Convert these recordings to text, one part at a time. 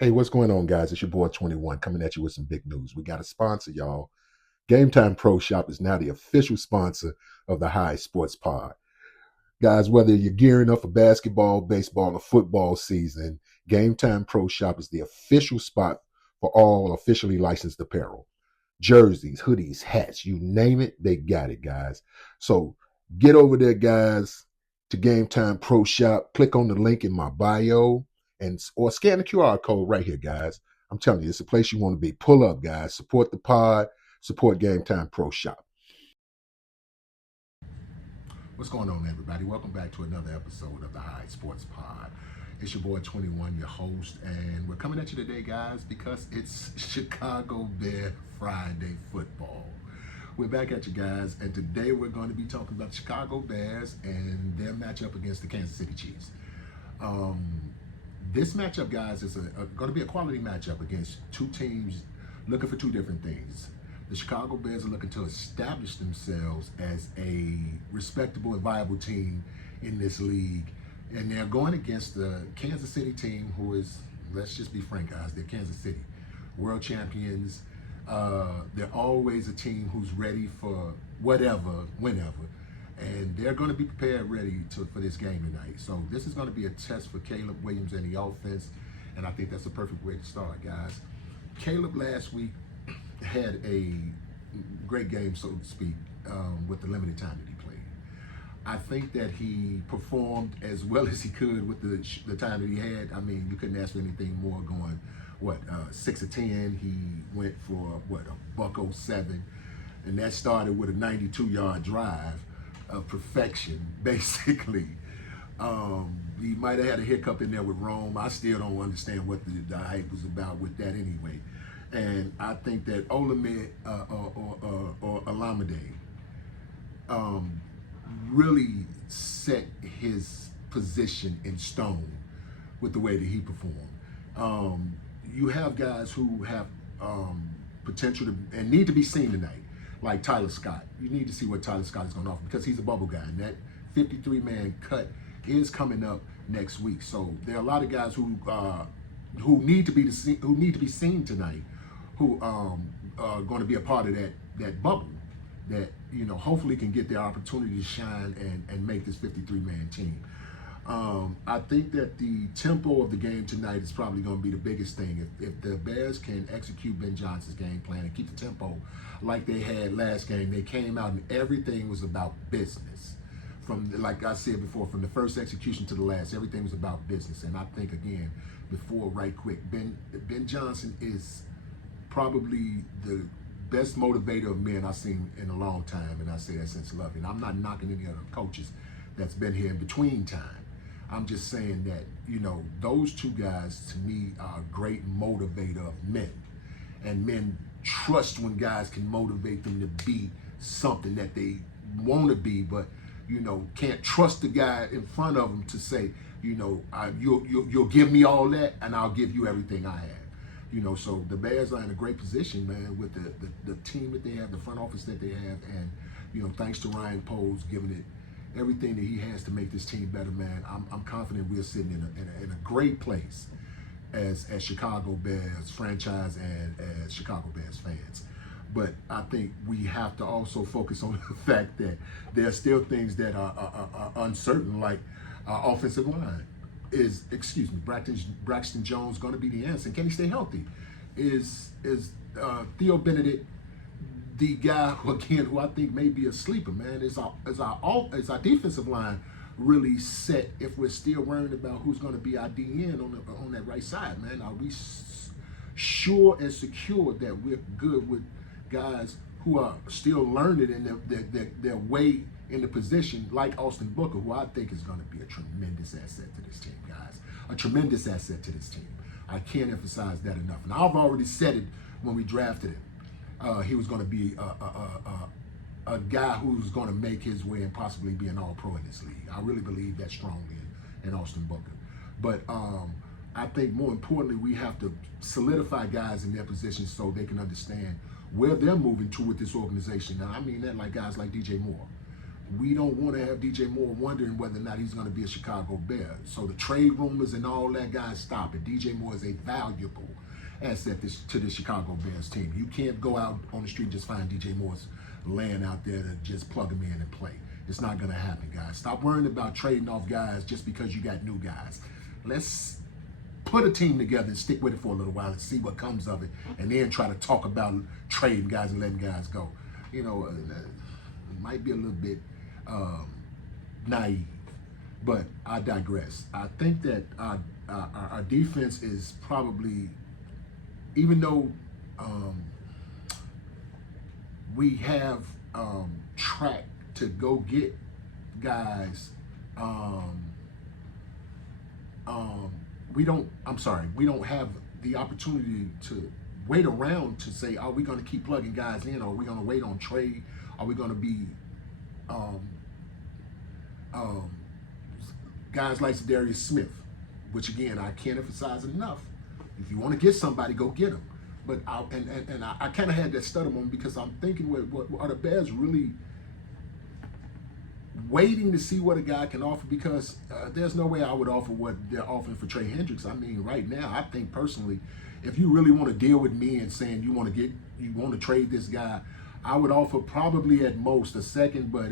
Hey, what's going on, guys? It's your boy 21 coming at you with some big news. We got a sponsor, y'all. Game Time Pro Shop is now the official sponsor of the High Sports Pod. Guys, whether you're gearing up for basketball, baseball, or football season, Game Time Pro Shop is the official spot for all officially licensed apparel. Jerseys, hoodies, hats, you name it, they got it, guys. So get over there, guys, to Game Time Pro Shop. Click on the link in my bio and or scan the QR code right here, guys. I'm telling you, it's a place you want to be. Pull up, guys. Support the pod. Support Game Time Pro Shop. What's going on, everybody? Welcome back to another episode of the High Sports Pod. It's your boy 21, your host, and we're coming at you today, guys, because it's Chicago Bear Friday football. We're back at you guys, and today we're going to be talking about the Chicago Bears and their matchup against the Kansas City Chiefs. This matchup, guys, is going to be a quality matchup against two teams looking for two different things. The Chicago Bears are looking to establish themselves as a respectable and viable team in this league. And they're going against the Kansas City team who is, let's just be frank, guys, they're Kansas City. World champions. They're always a team who's ready for whatever, whenever. And they're going to be prepared, ready for this game tonight. So this is going to be a test for Caleb Williams and the offense. And I think that's a perfect way to start, guys. Caleb last week had a great game, so to speak, with the limited time that he played. I think that he performed as well as he could with the time that he had. I mean, you couldn't ask for anything more. Going 6 of 10. He went for a buck 07, and that started with a 92-yard drive of perfection, basically. He might have had a hiccup in there with Rome. I still don't understand what the hype was about with that anyway. And I think that Olamide or Olamide really set his position in stone with the way that he performed. You have guys who have potential and need to be seen tonight, like Tyler Scott. You need to see what Tyler Scott is going to offer because he's a bubble guy, and that 53-man cut is coming up next week. So there are a lot of guys who need to be seen tonight, who are going to be a part of that bubble that hopefully can get their opportunity to shine and make this 53-man team. I think that the tempo of the game tonight is probably going to be the biggest thing. If the Bears can execute Ben Johnson's game plan and keep the tempo like they had last game, they came out and everything was about business. Like I said before, from the first execution to the last, everything was about business. And I think, again, right quick, Ben Johnson is probably the best motivator of men I've seen in a long time, and I say that since Lovey. And I'm not knocking any other coaches that's been here in between time. I'm just saying that, those two guys to me are a great motivator of men. And men trust when guys can motivate them to be something that they want to be, but, can't trust the guy in front of them to say, you'll give me all that and I'll give you everything I have. So the Bears are in a great position, man, with the team that they have, the front office that they have, and, thanks to Ryan Poles giving it everything that he has to make this team better, man. I'm confident we're sitting in a great place as Chicago Bears franchise and as Chicago Bears fans. But I think we have to also focus on the fact that there are still things that are uncertain, like offensive line. Braxton Jones going to be the answer? Can he stay healthy? Is Theo Benedict the guy who I think may be a sleeper, man? Is our defensive line really set if we're still worrying about who's going to be our DN on that right side, man? Are we sure and secure that we're good with guys who are still learning in their way in the position, like Austin Booker, who I think is going to be a tremendous asset to this team, guys. A tremendous asset to this team. I can't emphasize that enough. And I've already said it when we drafted him. He was going to be a guy who's going to make his way and possibly be an all-pro in this league. I really believe that strongly in Austin Booker. But I think more importantly, we have to solidify guys in their positions so they can understand where they're moving to with this organization. Now, I mean that like guys like DJ Moore, we don't want to have DJ Moore wondering whether or not he's going to be a Chicago Bear. So the trade rumors and all that, guys, stop it. DJ Moore is a valuable asset to the Chicago Bears team. You can't go out on the street and just find DJ Moore's laying out there to just plug him in and play. It's not going to happen, guys. Stop worrying about trading off guys just because you got new guys. Let's put a team together and stick with it for a little while and see what comes of it, and then try to talk about trading guys and letting guys go. You know, it might be a little bit naive, but I digress. I think that our defense is probably, even though we have track to go get guys, we don't have the opportunity to wait around to say, are we going to keep plugging guys in, or are we going to wait on trade? Are we going to be guys like Darius Smith, which again, I can't emphasize enough. If you want to get somebody, go get them. But I kind of had that stutter moment, because I'm thinking, what are the Bears really waiting to see what a guy can offer? Because there's no way I would offer what they're offering for Trey Hendricks. I mean, right now, I think personally, if you really want to deal with me and saying you want to trade this guy, I would offer probably at most a second, but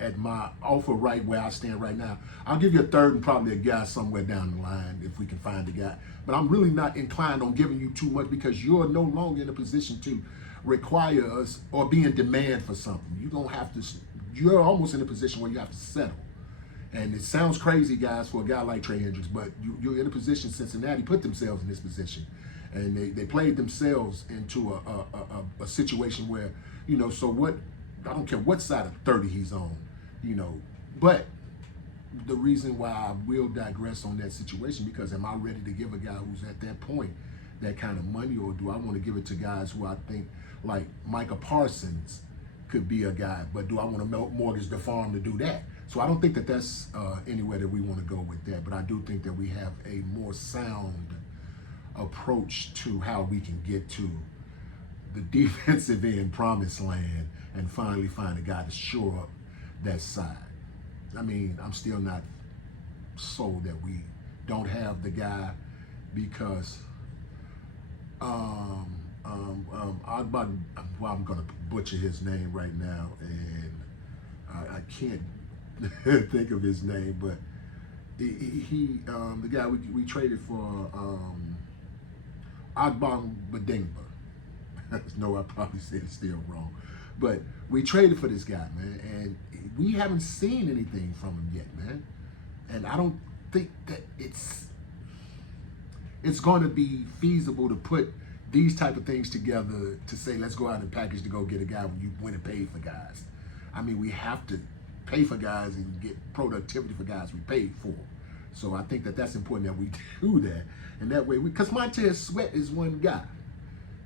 at my offer right where I stand right now, I'll give you a third and probably a guy somewhere down the line if we can find a guy. But I'm really not inclined on giving you too much, because you're no longer in a position to require us or be in demand for something. You're almost in a position where you have to settle. And it sounds crazy, guys, for a guy like Trey Hendricks, but you're in a position. Cincinnati put themselves in this position, and they played themselves into a situation where, you know, so what, I don't care what side of 30 he's on, you know, but the reason why I will digress on that situation, because am I ready to give a guy who's at that point that kind of money, or do I want to give it to guys who I think, like Micah Parsons, could be a guy, but do I want to mortgage the farm to do that? So I don't think that that's anywhere that we want to go with that, but I do think that we have a more sound approach to how we can get to the defensive end promised land and finally find a guy to shore up that side. I mean, I'm still not sold that we don't have the guy, because I'm going to butcher his name right now, and I can't think of his name, but he the guy we traded for, Adbang. No, I probably said it still wrong, but we traded for this guy, man, and we haven't seen anything from him yet, man. And I don't think that it's going to be feasible to put these type of things together to say, let's go out and package to go get a guy when you went and paid for guys. I mean, we have to pay for guys and get productivity for guys we paid for. So I think that that's important that we do that. And that way, because Montez Sweat is one guy.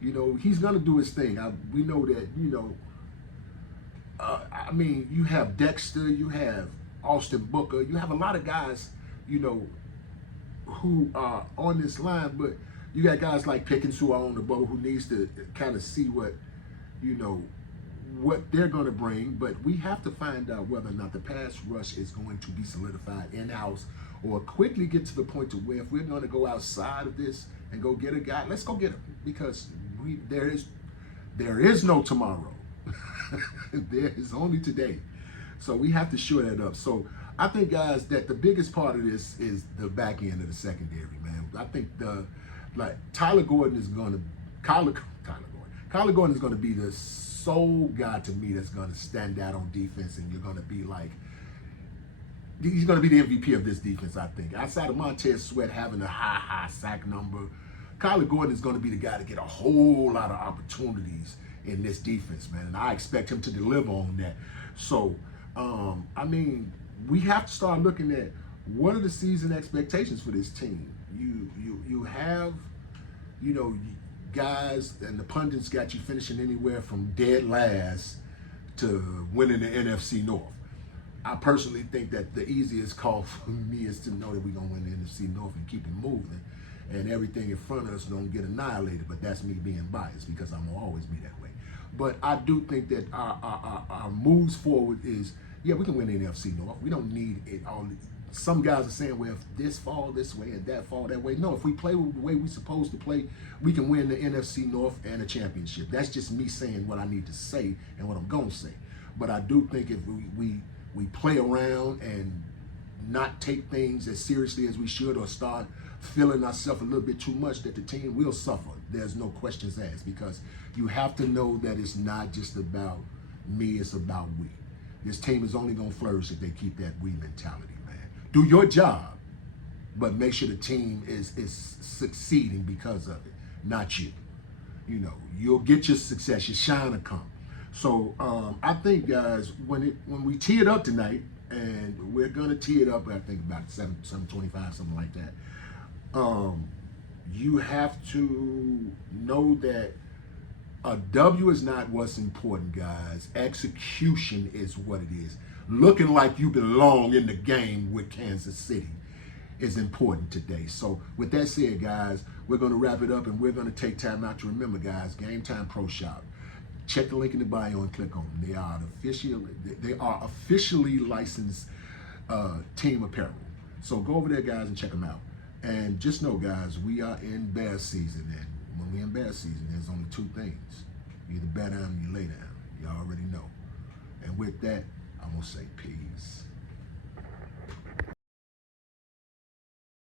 You know, he's going to do his thing. We know that, you know, I mean, you have Dexter, you have Austin Booker, you have a lot of guys, you know, who are on this line, but you got guys like Pickens who are on the boat, who needs to kind of see what, you know, what they're going to bring. But we have to find out whether or not the pass rush is going to be solidified in-house, or quickly get to the point to where if we're going to go outside of this and go get a guy, let's go get him, because there is no tomorrow. There is only today. So we have to shore that up. So I think, guys, that the biggest part of this is the back end of the secondary, man. I think Kyler Gordon is going to be the sole guy to me that's going to stand out on defense, and you're going to be like, he's going to be the MVP of this defense, I think. Outside of Montez Sweat having a high sack number, Kyler Gordon is going to be the guy to get a whole lot of opportunities in this defense, man. And I expect him to deliver on that. So, I mean, we have to start looking at what are the season expectations for this team. You have, you know, guys, and the pundits got you finishing anywhere from dead last to winning the NFC North. I personally think that the easiest call for me is to know that we're going to win the NFC North and keep it moving, and everything in front of us don't get annihilated. But that's me being biased, because I'm going to always be that way. But I do think that our moves forward is Yeah, we can win the NFC North. We don't need it all. Some guys are saying, well, if this fall this way and that fall that way. No, if we play the way we're supposed to play, we can win the NFC North and a championship. That's just me saying what I need to say and what I'm going to say. But I do think if we play around and not take things as seriously as we should, or start feeling ourselves a little bit too much, that the team will suffer. There's no questions asked, because you have to know that it's not just about me, it's about we. This team is only going to flourish if they keep that we mentality, man. Do your job, but make sure the team is succeeding because of it, not you. You know, you'll get your success, your shine will come. So I think, guys, when we tee it up tonight, and we're gonna tee it up, I think about 7:25, something like that. You have to know that a W is not what's important, guys. Execution is what it is. Looking like you belong in the game with Kansas City is important today. So with that said, guys, we're going to wrap it up, and we're going to take time out to remember, guys, Game Time Pro Shop. Check the link in the bio and click on them. They are officially licensed team apparel. So go over there, guys, and check them out. And just know, guys, we are in bear season, and when we're in bear season, there's only two things. You either bear down or you lay down. You already know. And with that, I'm going to say peace.